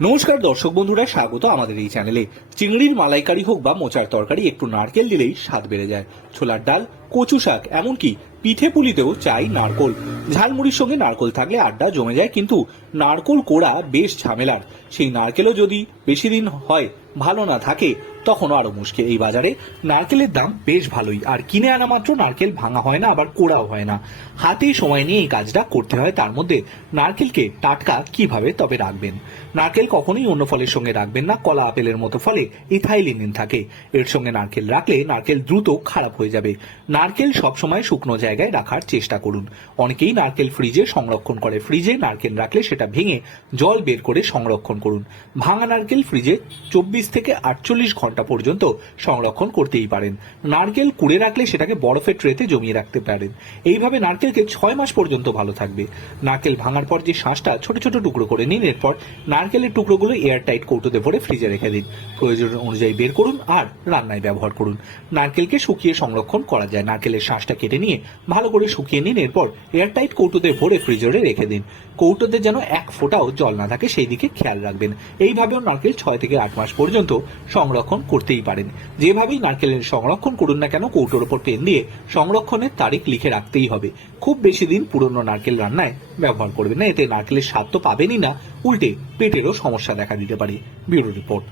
নমস্কার দর্শক বন্ধুরা, স্বাগত আমাদের এই চ্যানেলে। চিংড়ির মালাইকারি হোক বা মোচার তরকারি, একটু নারকেল দিলেই স্বাদ বেড়ে যায়। ছোলার ডাল, কচু শাক, এমনকি পিঠে পুলিতেও চাই নারকোল। ঝালমুড়ির সঙ্গে নারকোল থাকলে আড্ডা জমে যায়, কিন্তু নারকোল কোড়া বেশ ঝামেলার। সেই নারকেলও যদি বেশি দিন হয় ভালো না থাকে তখনও আরও মুশকিল। এই বাজারে নারকেলের দাম বেশ ভালোই। আর কিনে আনা মাত্র নারকেল ভাঙা হয় না, আবার কোড়াও হয় না। হাতে সময় নিয়ে এই কাজটা করতে হয়, তার মধ্যে নারকেলকে টাটকা কীভাবে তবে রাখবেন? নারকেল কখনোই অন্য ফলের সঙ্গে রাখবেন না, কলা আপেলের মতো ফলে ইথাইলিনিন থাকে। এর সঙ্গে নারকেল রাখলে নারকেল দ্রুত খারাপ হয়ে যাবে। নারকেল সবসময় শুকনো জায়গায় রাখার চেষ্টা করুন। অনেকেই নারকেল ফ্রিজে সংরক্ষণ করে। ফ্রিজে নারকেল রাখলে সেটা ভেঙে জল বের করে সংরক্ষণ করুন। ভাঙা নারকেল ফ্রিজে চব্বিশ থেকে আটচল্লিশ ঘণ্টা পর্যন্ত সংরক্ষণ করতেই পারেন। নারকেল কুড়ে রাখলে সেটাকে বরফের ট্রেতে জমিয়ে রাখতে পারেন। এইভাবে নারকেলকে ছয় মাস পর্যন্ত ভালো থাকবে। নারকেল ভাঙার পর যে শ্বাসটা ছোট ছোট টুকরো করে নিন, এরপর নারকেলের টুকরোগুলো এয়ার টাইট কৌটোতে ভরে ফ্রিজে রেখে দিন। প্রয়োজন অনুযায়ী বের করুন আর রান্নায় ব্যবহার করুন। নারকেলকে শুকিয়ে সংরক্ষণ করা যায়। নারকেলের শ্বাসটা কেটে নিয়ে ভালো করে শুকিয়ে নিন, এরপর এয়ার টাইট কৌটোতে ভরে ফ্রিজারে রেখে দিন। কৌটোতে যেন এক ফোঁটাও জল না থাকে সেই দিকে খেয়াল রাখবেন। এইভাবেও নারকেল ছয় থেকে আট মাস পর্যন্ত সংরক্ষণ করতেই পারেন। যেভাবেই নারকেলের সংরক্ষণ করুন না কেন, কৌটোর ওপর পেন দিয়ে সংরক্ষণের তারিখ লিখে রাখতেই হবে। খুব বেশি দিন পুরনো নারকেল রান্নায় ব্যবহার করবেন না, এতে নারকেলের স্বাদ তো পাবেনই না, উল্টে পেটেরও সমস্যা দেখা দিতে পারে। Bureau report.